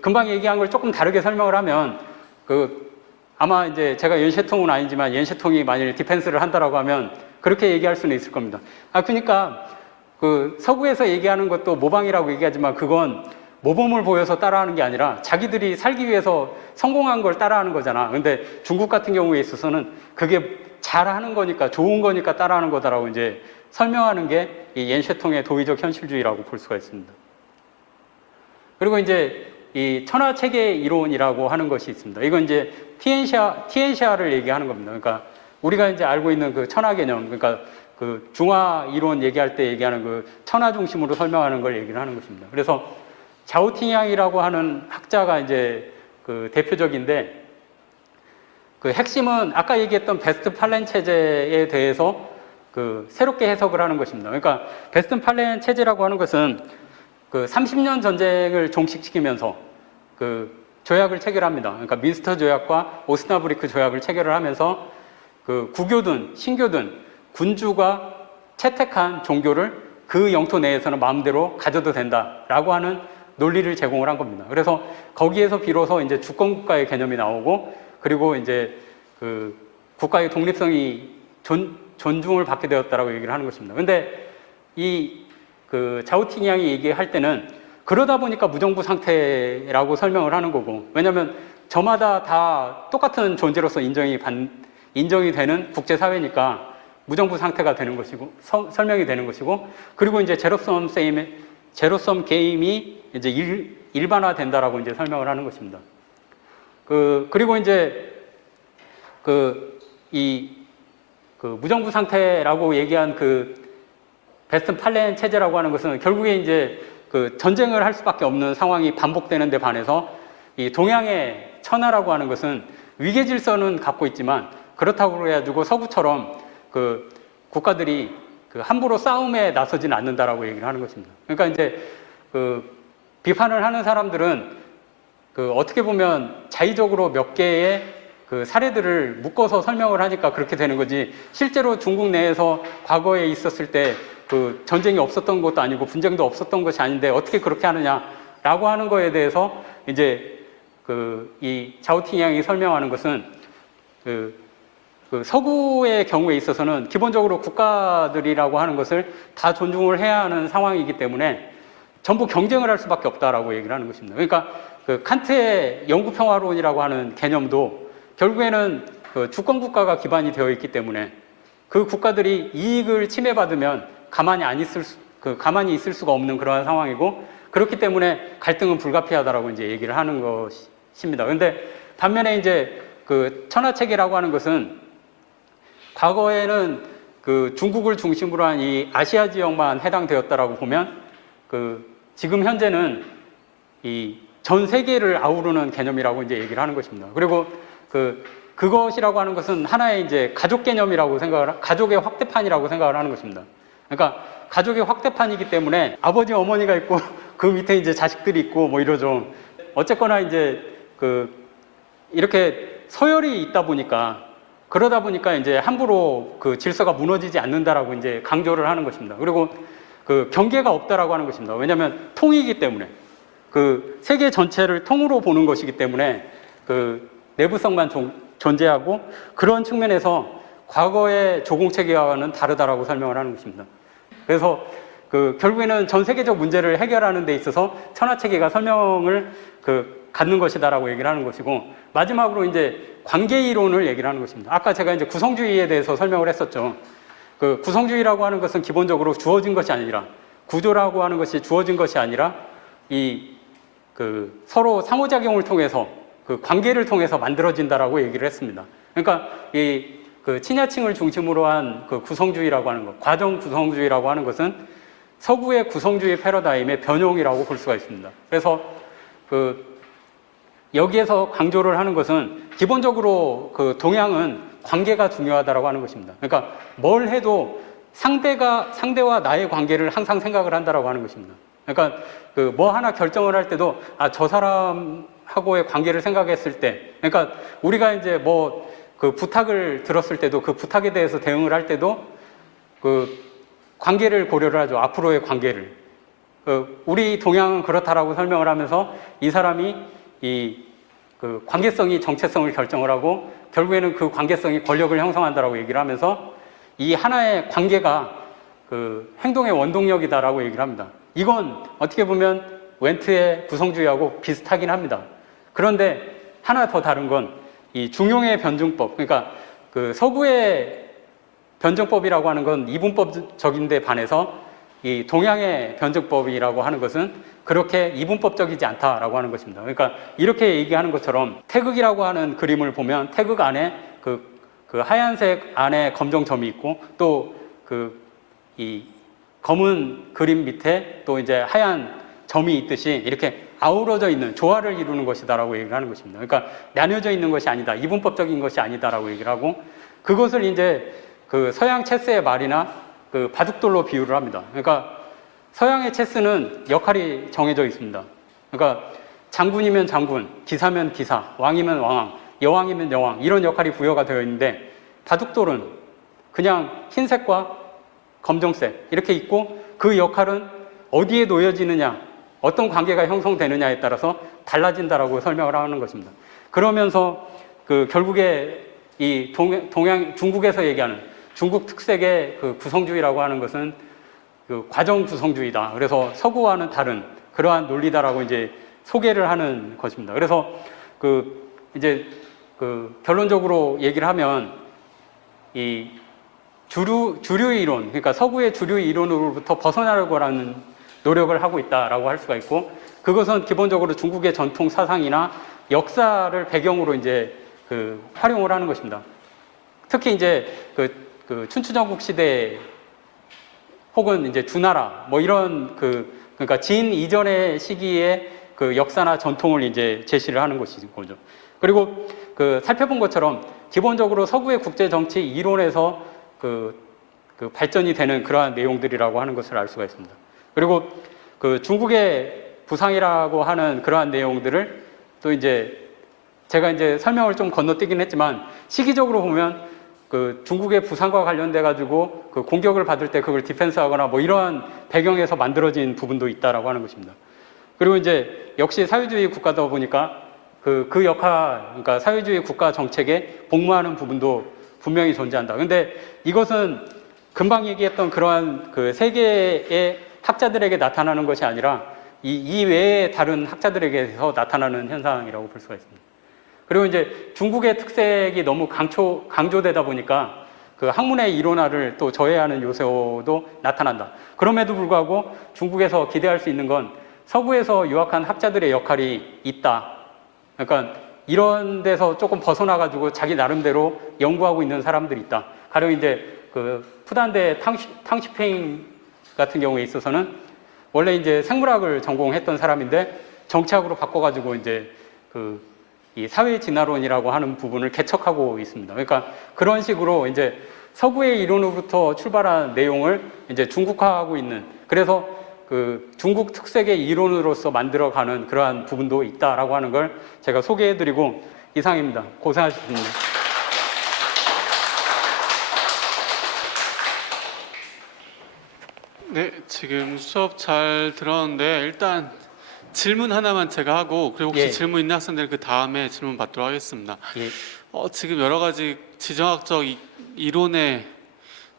금방 얘기한 걸 조금 다르게 설명을 하면 아마 이제 제가 연쇄통은 아니지만 연쇄통이 만일 디펜스를 한다라고 하면 그렇게 얘기할 수는 있을 겁니다. 그러니까 서구에서 얘기하는 것도 모방이라고 얘기하지만 그건 모범을 보여서 따라하는 게 아니라 자기들이 살기 위해서 성공한 걸 따라하는 거잖아. 근데 중국 같은 경우에 있어서는 그게 잘하는 거니까 좋은 거니까 따라하는 거다라고 이제 설명하는 게 이 옌쉐통의 도의적 현실주의라고 볼 수가 있습니다. 그리고 이제 이 천하 체계 이론이라고 하는 것이 있습니다. 이건 이제 티엔샤를 얘기하는 겁니다. 그러니까 우리가 이제 알고 있는 그 천하 개념, 그러니까 그 중화 이론 얘기할 때 얘기하는 그 천하 중심으로 설명하는 걸 얘기를 하는 것입니다. 그래서 자오팅양이라고 하는 학자가 이제 그 대표적인데 그 핵심은 아까 얘기했던 베스트팔렌 체제에 대해서 새롭게 해석을 하는 것입니다. 그러니까 베스트팔렌 체제라고 하는 것은 30년 전쟁을 종식시키면서 조약을 체결합니다. 그러니까 민스터 조약과 오스나브리크 조약을 체결을 하면서 국교든 신교든 군주가 채택한 종교를 그 영토 내에서는 마음대로 가져도 된다라고 하는 논리를 제공을 한 겁니다. 그래서 거기에서 비로소 이제 주권국가의 개념이 나오고 그리고 이제 국가의 독립성이 존중을 받게 되었다라고 얘기를 하는 것입니다. 근데 자오팅양이 얘기할 때는 그러다 보니까 무정부 상태라고 설명을 하는 거고, 왜냐하면 저마다 다 똑같은 존재로서 인정이 되는 국제사회니까 무정부 상태가 되는 것이고 설명이 되는 것이고, 그리고 이제 제로섬 게임이 이제 일반화된다라고 이제 설명을 하는 것입니다. 그리고 이제 무정부 상태라고 얘기한 베스트팔렌 체제라고 하는 것은 결국에 이제 전쟁을 할 수밖에 없는 상황이 반복되는 데 반해서 이 동양의 천하라고 하는 것은 위계 질서는 갖고 있지만 그렇다고 그래가지고 서구처럼 국가들이 함부로 싸움에 나서지는 않는다라고 얘기를 하는 것입니다. 그러니까 이제 비판을 하는 사람들은 어떻게 보면 자의적으로 몇 개의 사례들을 묶어서 설명을 하니까 그렇게 되는 거지, 실제로 중국 내에서 과거에 있었을 때 전쟁이 없었던 것도 아니고 분쟁도 없었던 것이 아닌데 어떻게 그렇게 하느냐라고 하는 거에 대해서 이제 이 자오팅양이 설명하는 것은 서구의 경우에 있어서는 기본적으로 국가들이라고 하는 것을 다 존중을 해야 하는 상황이기 때문에 전부 경쟁을 할 수밖에 없다라고 얘기를 하는 것입니다. 그러니까 칸트의 영구평화론이라고 하는 개념도 결국에는 주권국가가 기반이 되어 있기 때문에 그 국가들이 이익을 침해받으면 가만히 있을 수가 없는 그러한 상황이고, 그렇기 때문에 갈등은 불가피하다라고 이제 얘기를 하는 것입니다. 그런데 반면에 이제 천하체계라고 하는 것은 과거에는 중국을 중심으로 한 이 아시아 지역만 해당되었다라고 보면 지금 현재는 이 전 세계를 아우르는 개념이라고 이제 얘기를 하는 것입니다. 그리고 그것이라고 하는 것은 하나의 이제 가족 개념이라고 가족의 확대판이라고 생각을 하는 것입니다. 그러니까 가족의 확대판이기 때문에 아버지, 어머니가 있고 그 밑에 이제 자식들이 있고 뭐 이러죠. 어쨌거나 이제 이렇게 서열이 있다 보니까 그러다 보니까 이제 함부로 질서가 무너지지 않는다라고 이제 강조를 하는 것입니다. 그리고 경계가 없다라고 하는 것입니다. 왜냐하면 통이기 때문에 세계 전체를 통으로 보는 것이기 때문에 내부성만 존재하고, 그런 측면에서 과거의 조공체계와는 다르다라고 설명을 하는 것입니다. 그래서 결국에는 전 세계적 문제를 해결하는 데 있어서 천하체계가 설명을 갖는 것이다라고 얘기를 하는 것이고, 마지막으로 이제 관계이론을 얘기를 하는 것입니다. 아까 제가 이제 구성주의에 대해서 설명을 했었죠. 구성주의라고 하는 것은 기본적으로 주어진 것이 아니라, 구조라고 하는 것이 주어진 것이 아니라 이 그 서로 상호작용을 통해서 그 관계를 통해서 만들어진다라고 얘기를 했습니다. 그러니까 이 그 친야층을 중심으로 한 그 구성주의라고 하는 것, 과정 구성주의라고 하는 것은 서구의 구성주의 패러다임의 변형이라고 볼 수가 있습니다. 그래서 그 여기에서 강조를 하는 것은 기본적으로 그 동양은 관계가 중요하다라고 하는 것입니다. 그러니까 뭘 해도 상대와 나의 관계를 항상 생각을 한다라고 하는 것입니다. 그러니까 그 뭐 하나 결정을 할 때도 저 사람하고의 관계를 생각했을 때, 그러니까 우리가 이제 뭐 그 부탁을 들었을 때도 그 부탁에 대해서 대응을 할 때도 그 관계를 고려를 하죠. 앞으로의 관계를. 우리 동양은 그렇다라고 설명을 하면서 이 사람이 그 관계성이 정체성을 결정을 하고 결국에는 그 관계성이 권력을 형성한다라고 얘기를 하면서 이 하나의 관계가 그 행동의 원동력이다라고 얘기를 합니다. 이건 어떻게 보면 웬트의 구성주의하고 비슷하긴 합니다. 그런데 하나 더 다른 건 이 중용의 변증법, 그러니까 그 서구의 변증법이라고 하는 건 이분법적인 데 반해서 이 동양의 변증법이라고 하는 것은 그렇게 이분법적이지 않다라고 하는 것입니다. 그러니까 이렇게 얘기하는 것처럼 태극이라고 하는 그림을 보면 태극 안에 그 하얀색 안에 검정 점이 있고 또 이 검은 그림 밑에 또 이제 하얀 점이 있듯이 이렇게 아우러져 있는 조화를 이루는 것이다라고 얘기를 하는 것입니다. 그러니까 나뉘어져 있는 것이 아니다, 이분법적인 것이 아니다라고 얘기를 하고 그것을 이제 그 서양 체스의 말이나 그 바둑돌로 비유를 합니다. 그러니까 서양의 체스는 역할이 정해져 있습니다. 그러니까 장군이면 장군, 기사면 기사, 왕이면 왕, 여왕이면 여왕 이런 역할이 부여가 되어 있는데 바둑돌은 그냥 흰색과 검정색 이렇게 있고 그 역할은 어디에 놓여지느냐, 어떤 관계가 형성되느냐에 따라서 달라진다라고 설명을 하는 것입니다. 그러면서 그 결국에 이 중국에서 얘기하는 중국 특색의 그 구성주의라고 하는 것은 그 과정 구성주의다. 그래서 서구와는 다른 그러한 논리다라고 이제 소개를 하는 것입니다. 그래서 그 이제 그 결론적으로 얘기를 하면 이 주류의 이론, 그러니까 서구의 주류의 이론으로부터 벗어나려고 하는 노력을 하고 있다라고 할 수가 있고 그것은 기본적으로 중국의 전통 사상이나 역사를 배경으로 이제 그 활용을 하는 것입니다. 특히 이제 그 춘추전국 시대 혹은 이제 주나라 뭐 이런 그러니까 진 이전의 시기에 그 역사나 전통을 이제 제시를 하는 것이죠. 그리고 그 살펴본 것처럼 기본적으로 서구의 국제 정치 이론에서 그 발전이 되는 그러한 내용들이라고 하는 것을 알 수가 있습니다. 그리고 그 중국의 부상이라고 하는 그러한 내용들을 또 이제 제가 이제 설명을 좀 건너뛰긴 했지만 시기적으로 보면 그 중국의 부상과 관련돼 가지고 그 공격을 받을 때 그걸 디펜스하거나 뭐 이러한 배경에서 만들어진 부분도 있다라고 하는 것입니다. 그리고 이제 역시 사회주의 국가다 보니까 그 역할, 그러니까 사회주의 국가 정책에 복무하는 부분도 분명히 존재한다. 근데 이것은 금방 얘기했던 그러한 그 세계의 학자들에게 나타나는 것이 아니라 이 외의 다른 학자들에게서 나타나는 현상이라고 볼 수가 있습니다. 그리고 이제 중국의 특색이 너무 강조되다 보니까 그 학문의 이론화를 또 저해하는 요소도 나타난다. 그럼에도 불구하고 중국에서 기대할 수 있는 건 서구에서 유학한 학자들의 역할이 있다. 그러니까 이런 데서 조금 벗어나가지고 자기 나름대로 연구하고 있는 사람들이 있다. 가령 이제 그 푸단대 탕시핑 같은 경우에 있어서는 원래 이제 생물학을 전공했던 사람인데 정치학으로 바꿔가지고 이제 이 사회 진화론이라고 하는 부분을 개척하고 있습니다. 그러니까 그런 식으로 이제 서구의 이론으로부터 출발한 내용을 이제 중국화하고 있는, 그래서 그 중국 특색의 이론으로서 만들어가는 그러한 부분도 있다라고 하는 걸 제가 소개해드리고 이상입니다. 고생하셨습니다. 네, 지금 수업 잘 들었는데 일단 질문 하나만 제가 하고 그리고 혹시 예. 질문 있는 학생들 그 다음에 질문 받도록 하겠습니다. 예. 지금 여러 가지 지정학적 이론에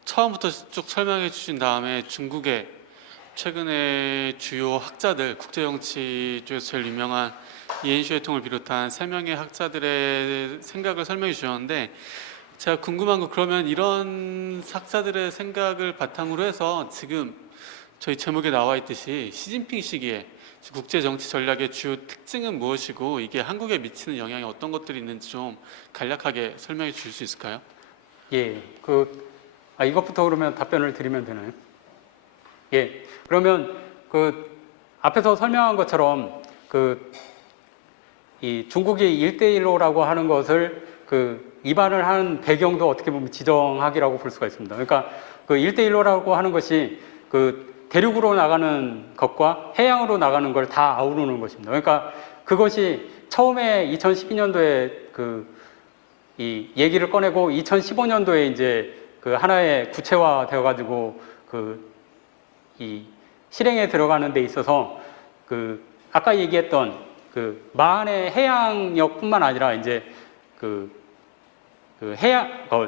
처음부터 쭉 설명해 주신 다음에 중국의 최근에 주요 학자들, 국제정치 쪽에서 제일 유명한 이엔슈에통을 비롯한 3명의 학자들의 생각을 설명해 주셨는데 제가 궁금한 거, 그러면 이런 학자들의 생각을 바탕으로 해서 지금 저희 제목에 나와 있듯이 시진핑 시기에 국제 정치 전략의 주요 특징은 무엇이고 이게 한국에 미치는 영향이 어떤 것들이 있는지 좀 간략하게 설명해 주실 수 있을까요? 예, 이것부터 그러면 답변을 드리면 되나요? 예, 그러면 앞에서 설명한 것처럼 이 중국이 1대1로라고 하는 것을 입안을 한 배경도 어떻게 보면 지정학이라고 볼 수가 있습니다. 그러니까 1대1로라고 하는 것이 대륙으로 나가는 것과 해양으로 나가는 걸 다 아우르는 것입니다. 그러니까 그것이 처음에 2012년도에 이 얘기를 꺼내고 2015년도에 이제 하나의 구체화 되어가지고 이 실행에 들어가는 데 있어서 아까 얘기했던 마한의 해양역뿐만 아니라 이제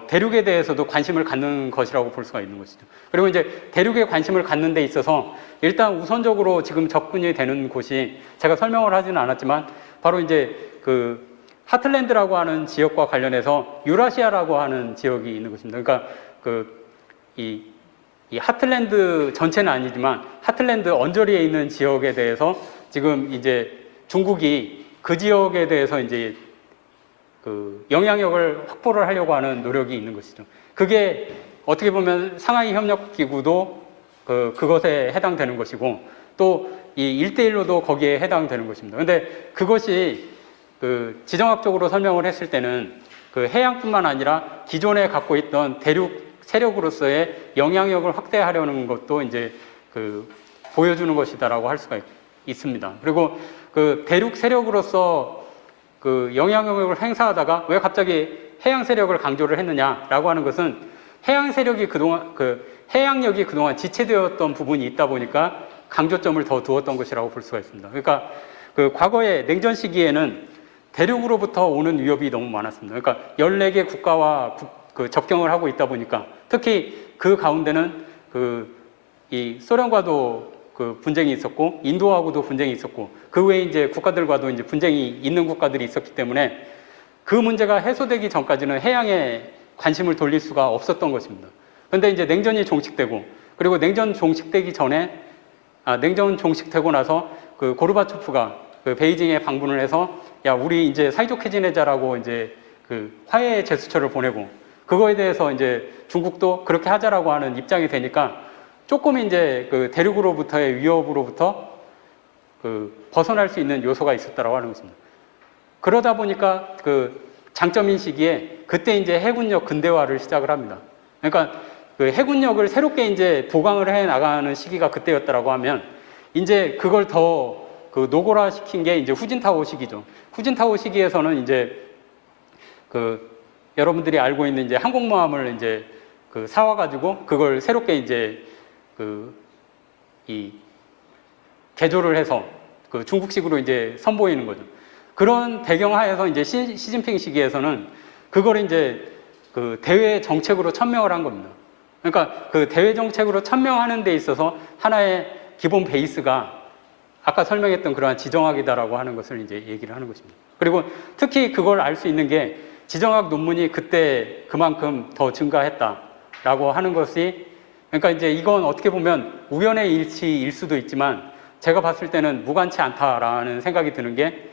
대륙에 대해서도 관심을 갖는 것이라고 볼 수가 있는 것이죠. 그리고 이제 대륙에 관심을 갖는 데 있어서 일단 우선적으로 지금 접근이 되는 곳이 제가 설명을 하지는 않았지만 바로 이제 하틀랜드라고 하는 지역과 관련해서 유라시아라고 하는 지역이 있는 것입니다. 그러니까 이 하틀랜드 전체는 아니지만 하틀랜드 언저리에 있는 지역에 대해서 지금 이제 중국이 그 지역에 대해서 이제 영향력을 확보를 하려고 하는 노력이 있는 것이죠. 그게 어떻게 보면 상하이 협력기구도 그것에 해당되는 것이고 또 이 1대1로도 거기에 해당되는 것입니다. 근데 그것이 지정학적으로 설명을 했을 때는 해양뿐만 아니라 기존에 갖고 있던 대륙 세력으로서의 영향력을 확대하려는 것도 이제 보여주는 것이다라고 할 수가 있습니다. 그리고 대륙 세력으로서 영향력을 행사하다가 왜 갑자기 해양 세력을 강조를 했느냐라고 하는 것은 해양 세력이 해양력이 그동안 지체되었던 부분이 있다 보니까 강조점을 더 두었던 것이라고 볼 수가 있습니다. 그러니까 과거에 냉전 시기에는 대륙으로부터 오는 위협이 너무 많았습니다. 그러니까 14개 국가와 접경을 하고 있다 보니까 특히 그 가운데는 이 소련과도 분쟁이 있었고 인도하고도 분쟁이 있었고 그 외에 이제 국가들과도 이제 분쟁이 있는 국가들이 있었기 때문에 그 문제가 해소되기 전까지는 해양에 관심을 돌릴 수가 없었던 것입니다. 그런데 이제 냉전이 종식되고 그리고 냉전 종식되고 나서 고르바초프가 베이징에 방문을 해서 야 우리 이제 사이좋게 지내자라고 이제 화해 제스처를 보내고 그거에 대해서 이제 중국도 그렇게 하자라고 하는 입장이 되니까 조금 이제 대륙으로부터의 위협으로부터 벗어날 수 있는 요소가 있었다라고 하는 것입니다. 그러다 보니까 장점인 시기에 그때 이제 해군력 근대화를 시작을 합니다. 그러니까 해군력을 새롭게 이제 보강을 해 나가는 시기가 그때였다라고 하면 이제 그걸 더 노골화 시킨 게 이제 후진타오 시기죠. 후진타오 시기에서는 이제 여러분들이 알고 있는 이제 항공모함을 이제 사와가지고 그걸 새롭게 이제 이 개조를 해서 중국식으로 이제 선보이는 거죠. 그런 배경하에서 이제 시진핑 시기에서는 그걸 이제 대외 정책으로 천명을 한 겁니다. 그러니까 대외 정책으로 천명하는 데 있어서 하나의 기본 베이스가 아까 설명했던 그러한 지정학이다라고 하는 것을 이제 얘기를 하는 것입니다. 그리고 특히 그걸 알 수 있는 게 지정학 논문이 그때 그만큼 더 증가했다라고 하는 것이 그러니까 이제 이건 어떻게 보면 우연의 일치일 수도 있지만 제가 봤을 때는 무관치 않다라는 생각이 드는 게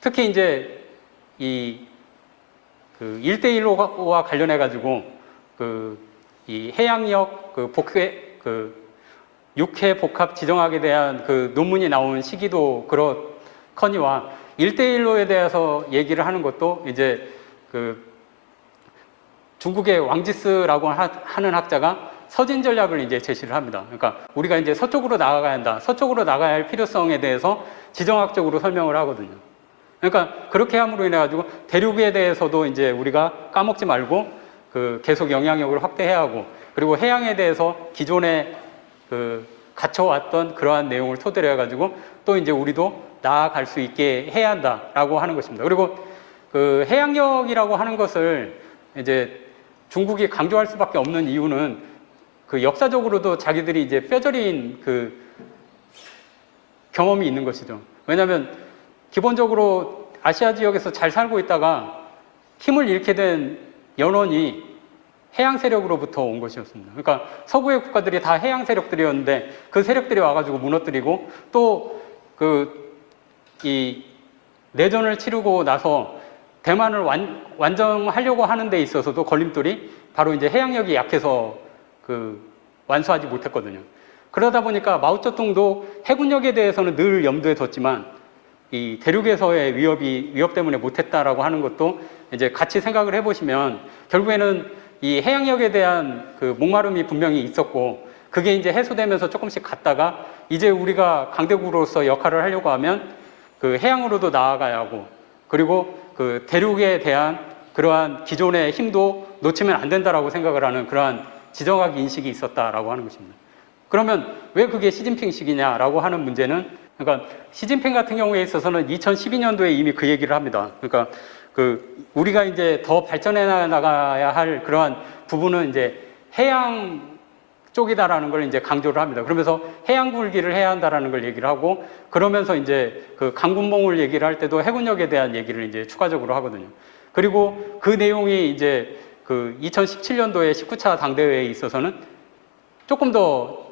특히 이제 이 1대1로와 관련해 가지고 이 해양력 육해 복합 지정학에 대한 논문이 나온 시기도 그렇거니와 1대1로에 대해서 얘기를 하는 것도 이제 중국의 왕지스라고 하는 학자가 서진 전략을 이제 제시를 합니다. 그러니까 우리가 이제 서쪽으로 나아가야 한다. 서쪽으로 나가야 할 필요성에 대해서 지정학적으로 설명을 하거든요. 그러니까 그렇게 함으로 인해 가지고 대륙에 대해서도 이제 우리가 까먹지 말고 계속 영향력을 확대해야 하고 그리고 해양에 대해서 기존에 갇혀왔던 그러한 내용을 토대로 해가지고 또 이제 우리도 나아갈 수 있게 해야 한다라고 하는 것입니다. 그리고 해양력이라고 하는 것을 이제 중국이 강조할 수밖에 없는 이유는 역사적으로도 자기들이 이제 뼈저린 경험이 있는 것이죠. 왜냐하면 기본적으로 아시아 지역에서 잘 살고 있다가 힘을 잃게 된 연원이 해양 세력으로부터 온 것이었습니다. 그러니까 서구의 국가들이 다 해양 세력들이었는데 그 세력들이 와가지고 무너뜨리고 또 이 내전을 치르고 나서 대만을 완정하려고 하는 데 있어서도 걸림돌이 바로 이제 해양력이 약해서 완수하지 못했거든요. 그러다 보니까 마오쩌둥도 해군력에 대해서는 늘 염두에 뒀지만 이 대륙에서의 위협 때문에 못했다라고 하는 것도 이제 같이 생각을 해보시면 결국에는 이 해양력에 대한 목마름이 분명히 있었고 그게 이제 해소되면서 조금씩 갔다가 이제 우리가 강대국으로서 역할을 하려고 하면 해양으로도 나아가야 하고 그리고 대륙에 대한 그러한 기존의 힘도 놓치면 안 된다라고 생각을 하는 그러한 지정학 인식이 있었다라고 하는 것입니다. 그러면 왜 그게 시진핑식이냐라고 하는 문제는 그러니까 시진핑 같은 경우에 있어서는 2012년도에 이미 그 얘기를 합니다. 그러니까 우리가 이제 더 발전해 나가야 할 그러한 부분은 이제 해양 쪽이다라는 걸 이제 강조를 합니다. 그러면서 해양 굴기를 해야 한다라는 걸 얘기를 하고 그러면서 이제 강군봉을 얘기를 할 때도 해군력에 대한 얘기를 이제 추가적으로 하거든요. 그리고 그 내용이 이제 2017년도에 19차 당대회에 있어서는 조금 더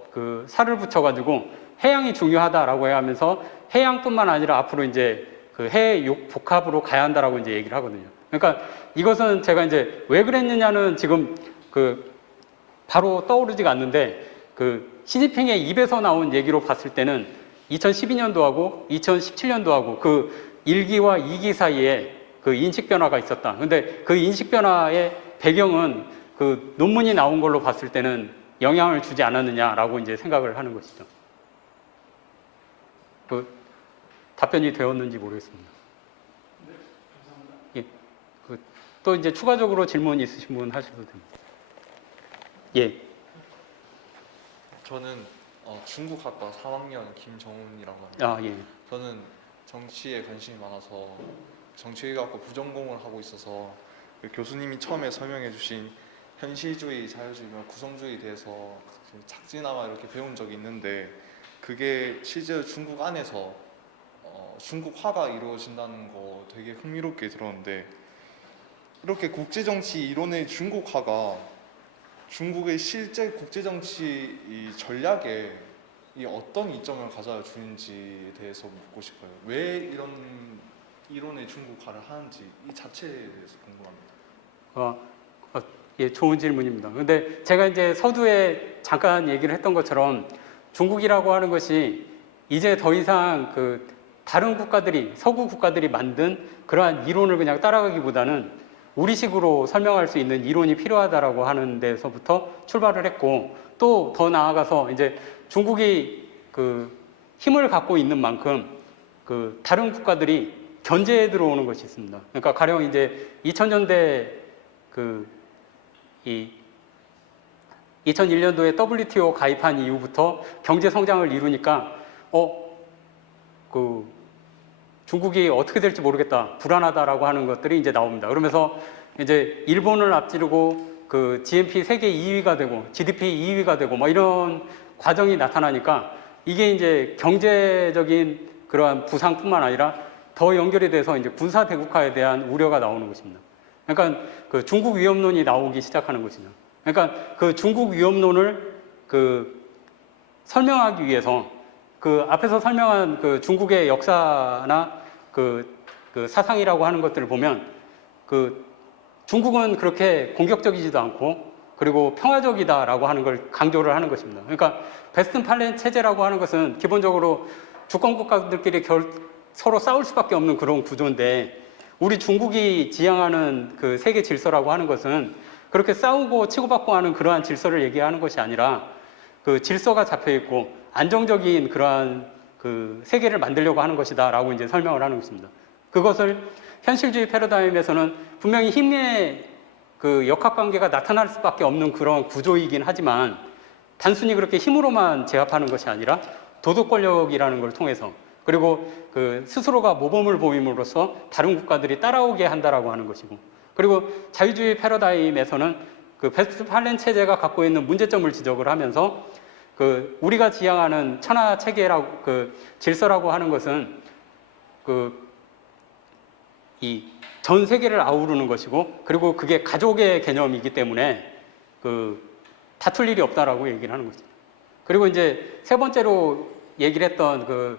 살을 붙여가지고 해양이 중요하다라고 하면서 해양뿐만 아니라 앞으로 이제 해육 복합으로 가야 한다라고 이제 얘기를 하거든요. 그러니까 이것은 제가 이제 왜 그랬느냐는 지금 바로 떠오르지가 않는데 시진핑의 입에서 나온 얘기로 봤을 때는 2012년도하고 2017년도하고 1기와 2기 사이에 인식 변화가 있었다. 근데 그 인식 변화의 배경은 논문이 나온 걸로 봤을 때는 영향을 주지 않았느냐라고 이제 생각을 하는 것이죠. 답변이 되었는지 모르겠습니다. 네, 감사합니다. 예, 또 이제 추가적으로 질문 있으신 분 하셔도 됩니다. 예. 저는 중국학과 3학년 김정훈이라고 합니다. 아, 예. 저는 정치에 관심이 많아서 정치외교학과 부전공을 하고 있어서 교수님이 처음에 설명해 주신 현실주의, 자유주의와 구성주의에 대해서 작지나마 이렇게 배운 적이 있는데 그게 실제로 중국 안에서 중국화가 이루어진다는 거 되게 흥미롭게 들었는데 이렇게 국제정치 이론의 중국화가 중국의 실제 국제정치 전략에 어떤 이점을 가져주는지에 대해서 묻고 싶어요. 왜 이런 이론의 중국화를 하는지 이 자체에 대해서 궁금합니다. 예, 좋은 질문입니다. 근데 제가 이제 서두에 잠깐 얘기를 했던 것처럼 중국이라고 하는 것이 이제 더 이상 다른 국가들이, 서구 국가들이 만든 그러한 이론을 그냥 따라가기보다는 우리식으로 설명할 수 있는 이론이 필요하다라고 하는 데서부터 출발을 했고 또 더 나아가서 이제 중국이 힘을 갖고 있는 만큼 다른 국가들이 견제에 들어오는 것이 있습니다. 그러니까 가령 이제 2000년대 2001년도에 WTO 가입한 이후부터 경제 성장을 이루니까 중국이 어떻게 될지 모르겠다, 불안하다라고 하는 것들이 이제 나옵니다. 그러면서 이제 일본을 앞지르고 GNP 세계 2위가 되고 GDP 2위가 되고 뭐 이런 과정이 나타나니까 이게 이제 경제적인 그러한 부상뿐만 아니라 더 연결이 돼서 이제 군사 대국화에 대한 우려가 나오는 것입니다. 그러니까 중국 위협론이 나오기 시작하는 것이죠. 그러니까 중국 위협론을 설명하기 위해서 앞에서 설명한 중국의 역사나 사상이라고 하는 것들을 보면 중국은 그렇게 공격적이지도 않고 그리고 평화적이다라고 하는 걸 강조를 하는 것입니다. 그러니까 베스트팔렌 체제라고 하는 것은 기본적으로 주권 국가들끼리 서로 싸울 수밖에 없는 그런 구조인데 우리 중국이 지향하는 세계 질서라고 하는 것은 그렇게 싸우고 치고받고 하는 그러한 질서를 얘기하는 것이 아니라 질서가 잡혀 있고 안정적인 그러한 세계를 만들려고 하는 것이다라고 이제 설명을 하는 것입니다. 그것을 현실주의 패러다임에서는 분명히 힘의 역학관계가 나타날 수밖에 없는 그런 구조이긴 하지만 단순히 그렇게 힘으로만 제압하는 것이 아니라 도덕 권력이라는 걸 통해서 그리고 스스로가 모범을 보임으로써 다른 국가들이 따라오게 한다라고 하는 것이고 그리고 자유주의 패러다임에서는 베스트팔렌 체제가 갖고 있는 문제점을 지적을 하면서 우리가 지향하는 천하 체계라고 질서라고 하는 것은 이 전 세계를 아우르는 것이고 그리고 그게 가족의 개념이기 때문에 그 다툴 일이 없다라고 얘기를 하는 거죠. 그리고 이제 세 번째로 얘기를 했던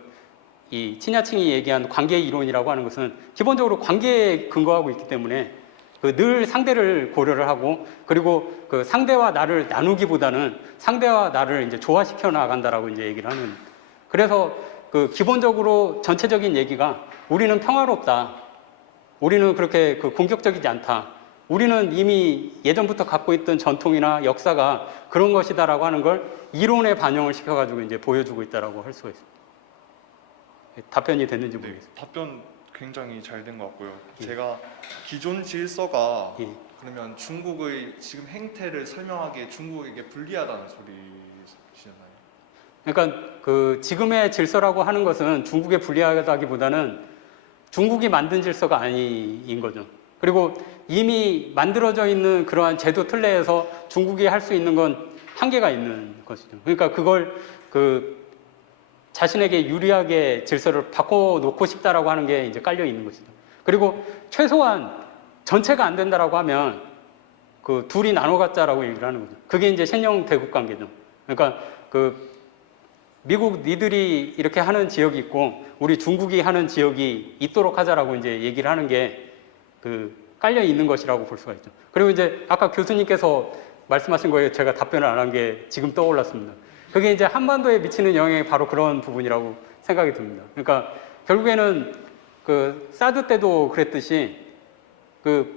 이 친야층이 얘기한 관계 이론이라고 하는 것은 기본적으로 관계에 근거하고 있기 때문에 늘 상대를 고려를 하고 그리고 그 상대와 나를 나누기보다는 상대와 나를 이제 조화시켜 나간다라고 이제 얘기를 하는. 그래서 기본적으로 전체적인 얘기가 우리는 평화롭다. 우리는 그렇게 공격적이지 않다. 우리는 이미 예전부터 갖고 있던 전통이나 역사가 그런 것이다라고 하는 걸 이론에 반영을 시켜가지고 이제 보여주고 있다라고 할 수가 있습니다. 답변이 됐는지 모르겠습니다. 답변 굉장히 잘 된 것 같고요. 예. 제가 기존 질서가 예. 그러면 중국의 지금 행태를 설명하기에 중국에게 불리하다는 소리시나요? 그러니까 지금의 질서라고 하는 것은 중국에 불리하다기보다는 중국이 만든 질서가 아닌 거죠. 그리고 이미 만들어져 있는 그러한 제도 틀내에서 중국이 할 수 있는 건 한계가 있는 것이죠. 그러니까 그걸 자신에게 유리하게 질서를 바꿔놓고 싶다라고 하는 게 이제 깔려 있는 것이죠. 그리고 최소한 전체가 안 된다라고 하면 둘이 나눠 갖자라고 얘기를 하는 거죠. 그게 이제 신형 대국 관계죠. 그러니까 미국 니들이 이렇게 하는 지역이 있고 우리 중국이 하는 지역이 있도록 하자라고 이제 얘기를 하는 게 깔려 있는 것이라고 볼 수가 있죠. 그리고 이제 아까 교수님께서 말씀하신 거에 제가 답변을 안 한 게 지금 떠올랐습니다. 그게 이제 한반도에 미치는 영향이 바로 그런 부분이라고 생각이 듭니다. 그러니까 결국에는 사드 때도 그랬듯이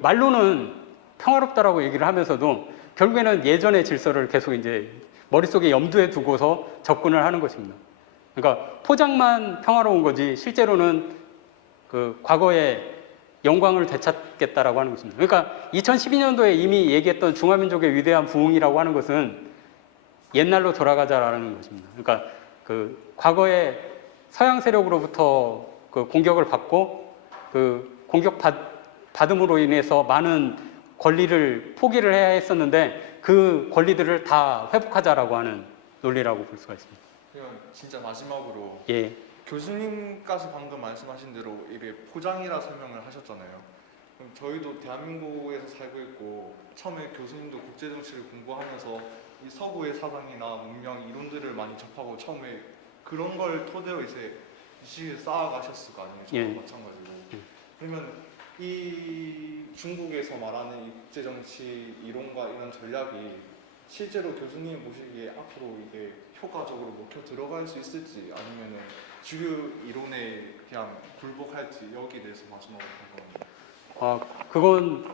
말로는 평화롭다라고 얘기를 하면서도 결국에는 예전의 질서를 계속 이제 머릿속에 염두에 두고서 접근을 하는 것입니다. 그러니까 포장만 평화로운 거지 실제로는 과거에 영광을 되찾겠다라고 하는 것입니다. 그러니까 2012년도에 이미 얘기했던 중화민족의 위대한 부흥이라고 하는 것은 옛날로 돌아가자라는 것입니다. 그러니까 과거에 서양 세력으로부터 공격을 받고 받음으로 인해서 많은 권리를 포기를 해야 했었는데 그 권리들을 다 회복하자라고 하는 논리라고 볼 수가 있습니다. 그냥 진짜 마지막으로 예. 교수님까지 방금 말씀하신 대로 이게 포장이라 설명을 하셨잖아요. 그럼 저희도 대한민국에서 살고 있고 처음에 교수님도 국제정치를 공부하면서 이 서구의 사상이나 문명 이론들을 많이 접하고 처음에 그런 걸 토대로 이제 지식을 쌓아가셨을 거 아니에요. 저도 예. 마찬가지로. 그러면 이 중국에서 말하는 이 국제정치 이론과 이런 전략이 실제로 교수님이 보시기에 앞으로 이게 효과적으로 먹혀 들어갈 수 있을지 아니면은 주류 이론에 그냥 굴복할지 여기에 대해서 마지막으로 궁금합니다. 그건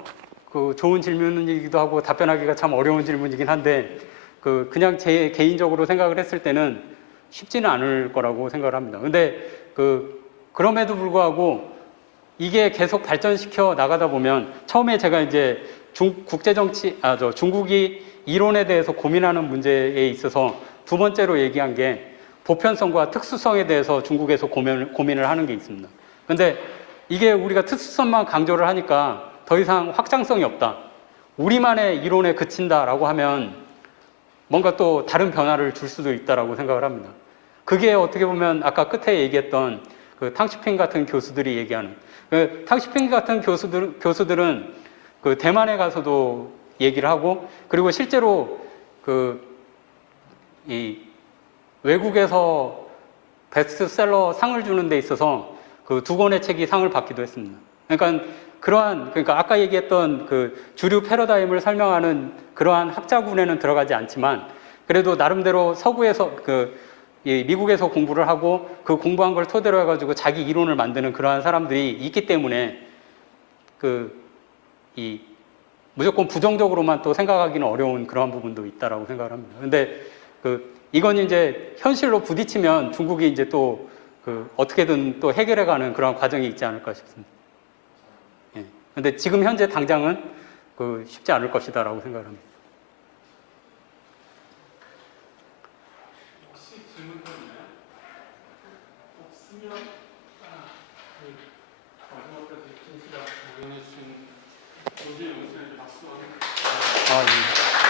좋은 질문이기도 하고 답변하기가 참 어려운 질문이긴 한데 그냥 제 개인적으로 생각을 했을 때는 쉽지는 않을 거라고 생각을 합니다. 근데 그럼에도 불구하고 이게 계속 발전시켜 나가다 보면 처음에 제가 이제 중국이 이론에 대해서 고민하는 문제에 있어서 두 번째로 얘기한 게 보편성과 특수성에 대해서 중국에서 고민을 하는 게 있습니다. 근데 이게 우리가 특수성만 강조를 하니까 더 이상 확장성이 없다. 우리만의 이론에 그친다라고 하면 뭔가 또 다른 변화를 줄 수도 있다라고 생각을 합니다. 그게 어떻게 보면 아까 끝에 얘기했던 탕시핑 같은 교수들이 얘기하는 탕시핑 같은 교수들은 대만에 가서도 얘기를 하고 그리고 실제로 이 외국에서 베스트셀러 상을 주는 데 있어서 두 권의 책이 상을 받기도 했습니다. 그러니까 아까 얘기했던 주류 패러다임을 설명하는 그러한 학자군에는 들어가지 않지만 그래도 나름대로 서구에서 미국에서 공부를 하고 그 공부한 걸 토대로 해가지고 자기 이론을 만드는 그러한 사람들이 있기 때문에 무조건 부정적으로만 또 생각하기는 어려운 그러한 부분도 있다라고 생각을 합니다. 근데 이건 이제 현실로 부딪히면 중국이 이제 또 어떻게든 또 해결해가는 그런 과정이 있지 않을까 싶습니다. 예. 근데 지금 현재 당장은 쉽지 않을 것이다라고 생각을 합니다. 혹시 질문 더 있나요? 없으면 마지막까지 긴 시간 공연해 주신 조지 용수에게 박수 한번 예.